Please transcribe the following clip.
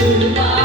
Goodbye.